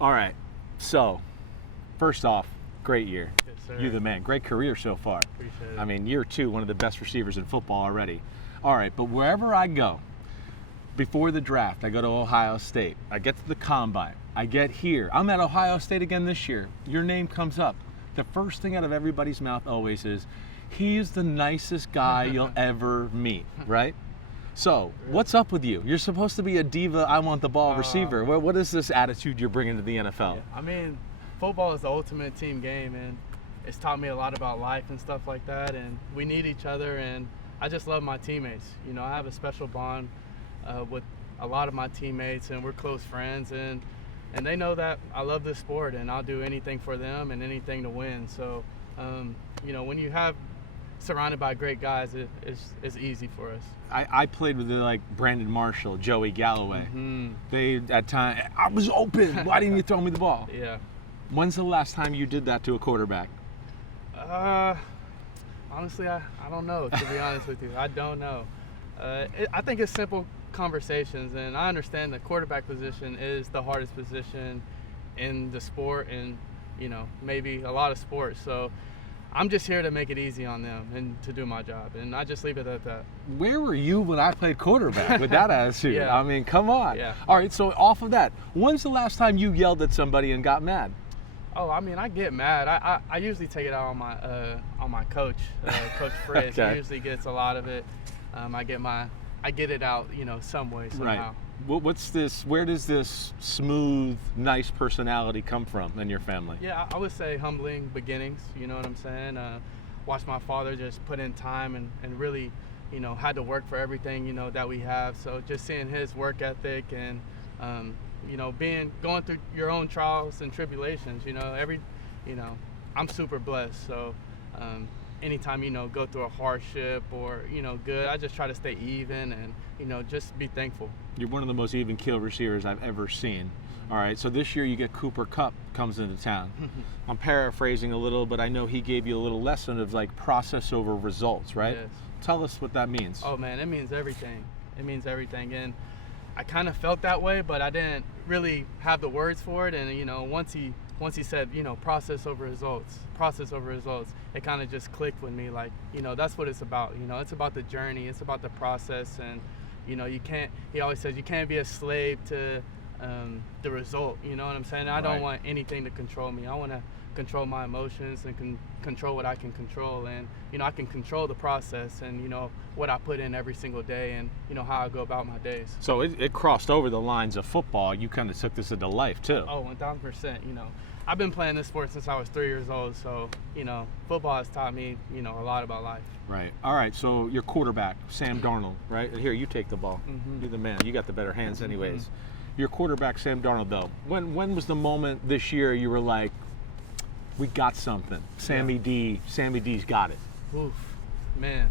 All right. So, first off, great year. Yes, sir. You're the man. Great career so far. Appreciate it. I mean, year 2, one of the best receivers in football already. All right, but wherever I go, before the draft, I go to Ohio State. I get to the combine. I get here. I'm at Ohio State again this year. Your name comes up. The first thing out of everybody's mouth always is, he's the nicest guy you'll ever meet, right? So, what's up with you? You're supposed to be a diva, I want the ball receiver. What is this attitude you're bringing to the NFL? Yeah, I mean, football is the ultimate team game, and it's taught me a lot about life and stuff like that, and we need each other, and I just love my teammates. You know, I have a special bond with a lot of my teammates, and we're close friends, and they know that I love this sport, and I'll do anything for them and anything to win. So, you know, when you have surrounded by great guys, it's easy for us. I played with like Brandon Marshall, Joey Galloway. Mm-hmm. They at time I was open. Why didn't you throw me the ball? Yeah. When's the last time you did that to a quarterback? Honestly, I don't know, to be honest with you. I don't know. I think it's simple conversations, and I understand the quarterback position is the hardest position in the sport, and you know, maybe a lot of sports. So I'm just here to make it easy on them and to do my job, and I just leave it at that. Where were you when I played quarterback with that attitude? Yeah. I mean, come on. Yeah. All right, so off of that, when's the last time you yelled at somebody and got mad? Oh, I mean, I get mad. I usually take it out on my coach, Coach Cris. Okay. He usually gets a lot of it. I get it out, you know, some way, somehow. Right. What's this? Where does this smooth, nice personality come from in your family? Yeah, I would say humbling beginnings. You know what I'm saying? Watched my father just put in time and really, you know, had to work for everything, you know, that we have. So just seeing his work ethic and, you know, going through your own trials and tribulations. You know, I'm super blessed. So anytime, you know, go through a hardship or, you know, good, I just try to stay even and, you know, just be thankful. You're one of the most even-keeled receivers I've ever seen. All right, so this year you get Cooper Kupp comes into town. I'm paraphrasing a little, but I know he gave you a little lesson of like process over results, right? Yes. Tell us what that means. Oh man, it means everything. It means everything, and I kind of felt that way, but I didn't really have the words for it. And you know, once he said, you know, process over results, it kind of just clicked with me. Like, you know, that's what it's about. You know, it's about the journey, it's about the process, and you know, he always says you can't be a slave to the result. You know what I'm saying? I don't want anything to control me. I want to control my emotions and control what I can control, and you know, I can control the process and you know what I put in every single day, and you know how I go about my days. So it crossed over the lines of football. You kind of took this into life too. Oh, 1,000%. You know, I've been playing this sport since I was 3 years old, so you know, football has taught me, you know, a lot about life. Right. All right. So your quarterback, Sam Darnold, right? Here, you take the ball. Mm-hmm. You're the man. You got the better hands, anyways. Your quarterback, Sam Darnold, though. When was the moment this year you were like, we got something? Sammy D's got it. Oof, man.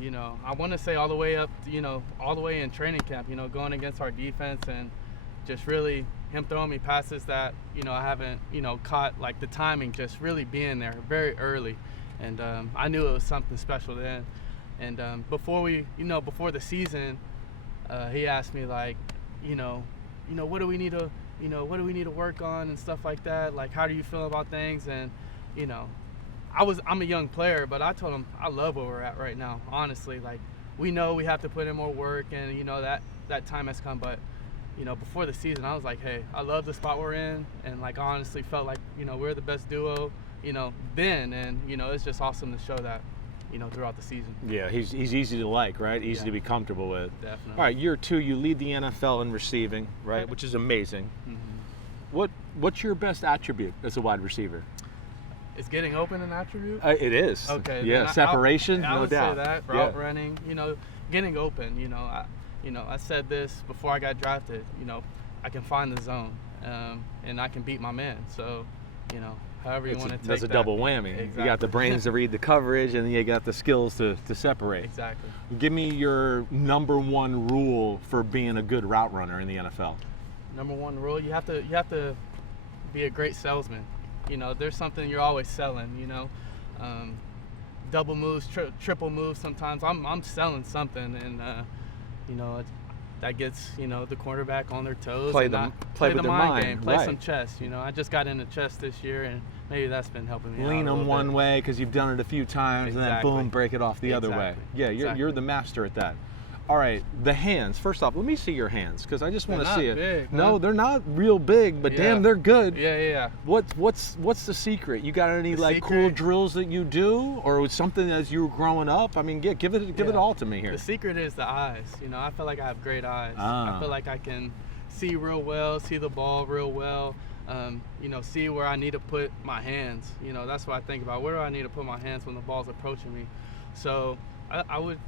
You know, I want to say all the way up, you know, all the way in training camp, you know, going against our defense and just really him throwing me passes that, you know, I haven't, you know, caught, like the timing just really being there very early. And I knew it was something special then. And before the season, he asked me like, what do we need to work on and stuff like that? Like, how do you feel about things? And, you know, I'm a young player, but I told him I love where we're at right now. Honestly, like, we know we have to put in more work, and you know that time has come. But, you know, before the season, I was like, hey, I love the spot we're in, and like, I honestly felt like, you know, we're the best duo, you know, then, and you know, it's just awesome to show that, you know, throughout the season. Yeah, he's easy to like, right? Easy to be comfortable with. Definitely. All right, year 2, you lead the NFL in receiving, right? Which is amazing. Mm-hmm. What's your best attribute as a wide receiver? Is getting open an attribute? It is. Okay. Yeah, separation, I no would doubt. say that, route running, you know, getting open, you know. I said this before I got drafted, you know, I can find the zone, and I can beat my man. So, you know, however you want to take that. That's a double whammy. Exactly. You got the brains to read the coverage, and you got the skills to separate. Exactly. Give me your number one rule for being a good route runner in the NFL. Number one rule, you have to be a great salesman. You know, there's something you're always selling, you know. Double moves, triple moves sometimes. I'm selling something, and, you know, that gets, you know, the quarterback on their toes. Play and the not, play the with their mind game, mind, play right. some chess. You know, I just got into chess this year, and maybe that's been helping me out Lean a them little one bit. way because you've done it a few times, and then Exactly. boom, break it off the other way. Exactly. Yeah, you're Exactly. the master at that. All right, the hands. First off, let me see your hands because I just want to They're see not it. big, No, huh? they're not real big, but Yeah. damn, they're good. Yeah. What's the secret? You got any The like cool secret? drills that you do, or was something as you were growing up? I mean, give it all to me here. The secret is the eyes. You know, I feel like I have great eyes. Ah. I feel like I can see real well, see the ball real well. You know, see where I need to put my hands. You know, that's what I think about. Where do I need to put my hands when the ball's approaching me? So I would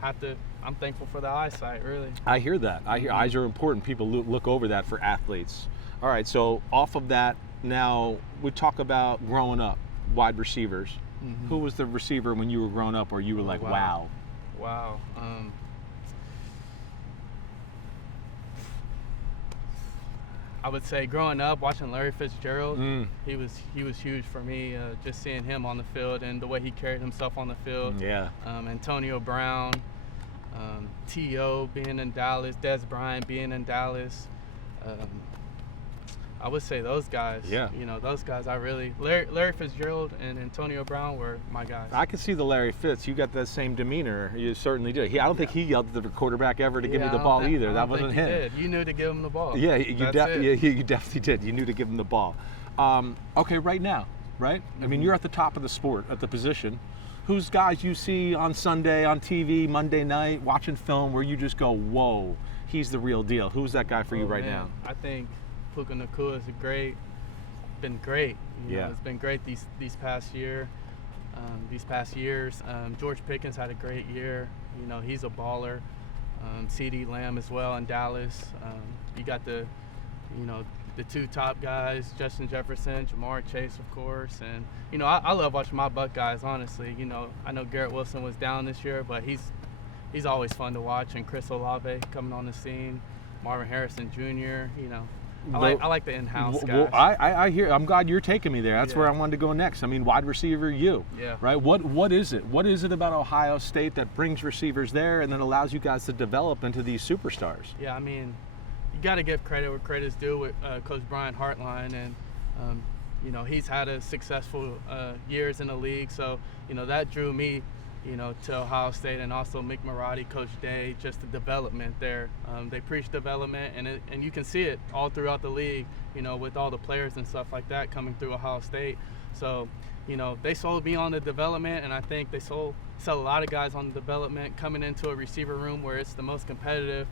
have to. I'm thankful for the eyesight, really. I hear that. I hear eyes are important. People look over that for athletes. All right, so off of that, now we talk about growing up, wide receivers. Mm-hmm. Who was the receiver when you were growing up, or you were like, wow? Wow. I would say growing up, watching Larry Fitzgerald, he was huge for me. Just seeing him on the field and the way he carried himself on the field. Yeah. Antonio Brown, T.O. being in Dallas, Des Bryant being in Dallas. I would say those guys. Yeah. You know, those guys. Larry Fitzgerald and Antonio Brown were my guys. I can see the Larry Fitz. You got that same demeanor. You certainly did. I don't think he yelled at the quarterback ever to give me the ball either. That wasn't him. Did. You knew to give him the ball. Yeah, you That's definitely did. You knew to give him the ball. Okay, right now, right? I mean, you're at the top of the sport, at the position. Who's guys you see on Sunday, on TV, Monday night, watching film, where you just go, whoa, he's the real deal? Who's that guy for you right now? I think Puka Nacua is been great. You know, it's been great these past years. George Pickens had a great year. You know, he's a baller. C.D. Lamb as well in Dallas. You got the two top guys, Justin Jefferson, Jamar Chase, of course. And, you know, I love watching my Buckeyes, honestly. You know, I know Garrett Wilson was down this year, but he's always fun to watch. And Chris Olave coming on the scene, Marvin Harrison Jr., you know. I like the in-house guys. Well, I hear. I'm glad you're taking me there. That's where I wanted to go next. I mean, wide receiver, right? What is it? What is it about Ohio State that brings receivers there and then allows you guys to develop into these superstars? Yeah, I mean, you got to give credit where credit's due with Coach Brian Hartline, and you know, he's had a successful years in the league, so you know that drew me, you know, to Ohio State, and also Mick Marotti, Coach Day, just the development there. They preach development, and you can see it all throughout the league, you know, with all the players and stuff like that coming through Ohio State. So, you know, they sold me on the development, and I think they sell a lot of guys on the development coming into a receiver room where it's the most competitive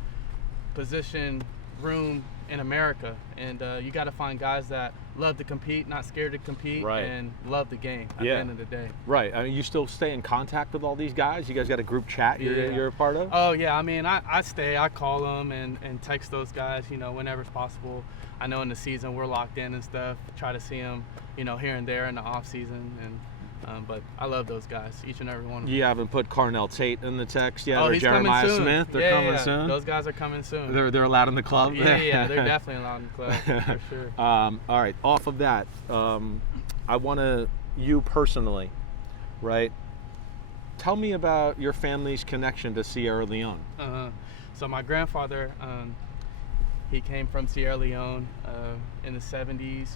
position room in America, and you got to find guys that love to compete, not scared to compete, and love the game at the end of the day. Right. I mean, you still stay in contact with all these guys? You guys got a group chat you're a part of? Oh, yeah. I mean, I call them and text those guys, you know, whenever it's possible. I know in the season we're locked in and stuff. Try to see them, you know, here and there in the off season, but I love those guys, each and every one of them. You haven't put Carnell Tate in the text yet, Oh, or he's Jeremiah coming soon. Smith? They're coming soon? Those guys are coming soon. They're allowed in the club? Yeah, they're definitely allowed in the club, for sure. All right, off of that, I want to, you personally, right, tell me about your family's connection to Sierra Leone. So my grandfather, he came from Sierra Leone in the 70s,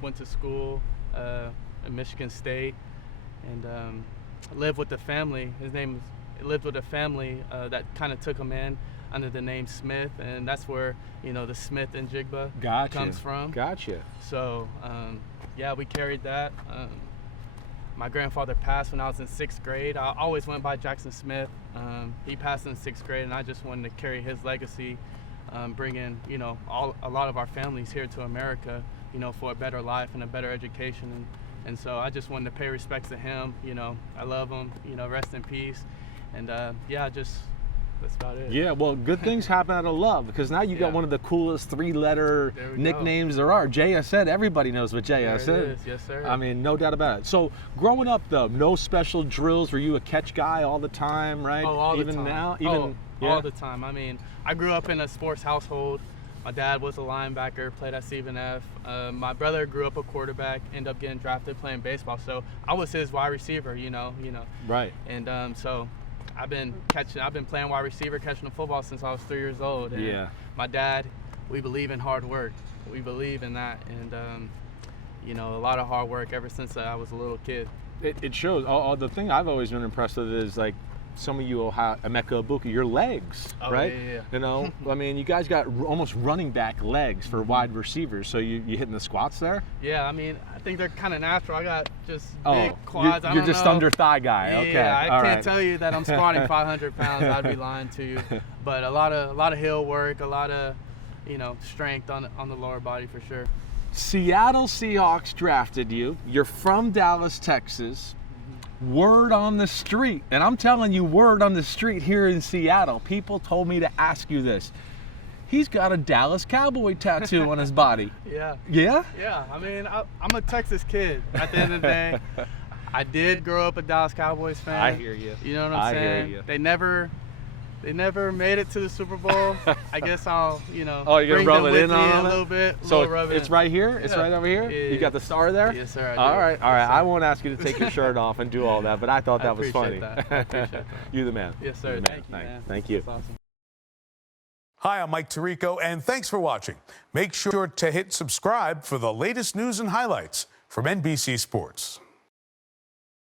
went to school at Michigan State, and lived with the family. Lived with a family that kind of took him in under the name Smith, and that's where, you know, the Smith-Njigba comes from. Gotcha. So, yeah, we carried that. My grandfather passed when I was in 6th grade. I always went by Jaxon Smith. He passed in 6th grade, and I just wanted to carry his legacy, bringing, you know, a lot of our families here to America, you know, for a better life and a better education. And so I just wanted to pay respects to him. You know, I love him, you know, rest in peace. And yeah, just that's about it. Yeah, well, good things happen out of love, because now you got one of the coolest 3-letter nicknames there are. JSN, everybody knows what JSN is. Yes, sir. I mean, no doubt about it. So, growing up, though, no special drills? Were you a catch guy all the time, right? Oh, all the time. Even now? All the time. I mean, I grew up in a sports household. My dad was a linebacker, played at Stephen F. My brother grew up a quarterback, ended up getting drafted playing baseball. So I was his wide receiver, you know. Right. And so I've been playing wide receiver, catching the football since I was 3 years old. And Yeah. my dad, we believe in hard work. We believe in that, and you know, a lot of hard work ever since I was a little kid. It shows. The thing I've always been impressed with is like some of you Emeka Ibuka, your legs, right? Yeah. You know, I mean, you guys got almost running back legs for wide receivers. So you hitting the squats there? Yeah, I mean, I think they're kind of natural. I got just big quads. You're just under thigh guy. Yeah, Okay. I can't tell you that I'm squatting 500 pounds. I'd be lying to you. But a lot of hill work, a lot of, you know, strength on the lower body for sure. Seattle Seahawks drafted you. You're from Dallas, Texas. Word on the street, and I'm telling you, word on the street here in Seattle, people told me to ask you this. He's got a Dallas Cowboy tattoo on his body. Yeah. Yeah? Yeah. I mean, I'm a Texas kid at the end of the day. I did grow up a Dallas Cowboys fan. I hear you. You know what I'm saying? Hear you. They never made it to the Super Bowl. I guess I'll, you know, you're bring gonna rub them it with in me on a it? little bit. So it's right here? It's right over here? Yeah. You got the star there? Yes, sir. I do. All right. Yes, I sir. won't ask you to take your shirt off and do all that, but I thought that was funny. I appreciate that. You're the man. Yes, sir. You're the man. Thank you, man. Thank you. That's awesome. Hi, I'm Mike Tirico, and thanks for watching. Make sure to hit subscribe for the latest news and highlights from NBC Sports.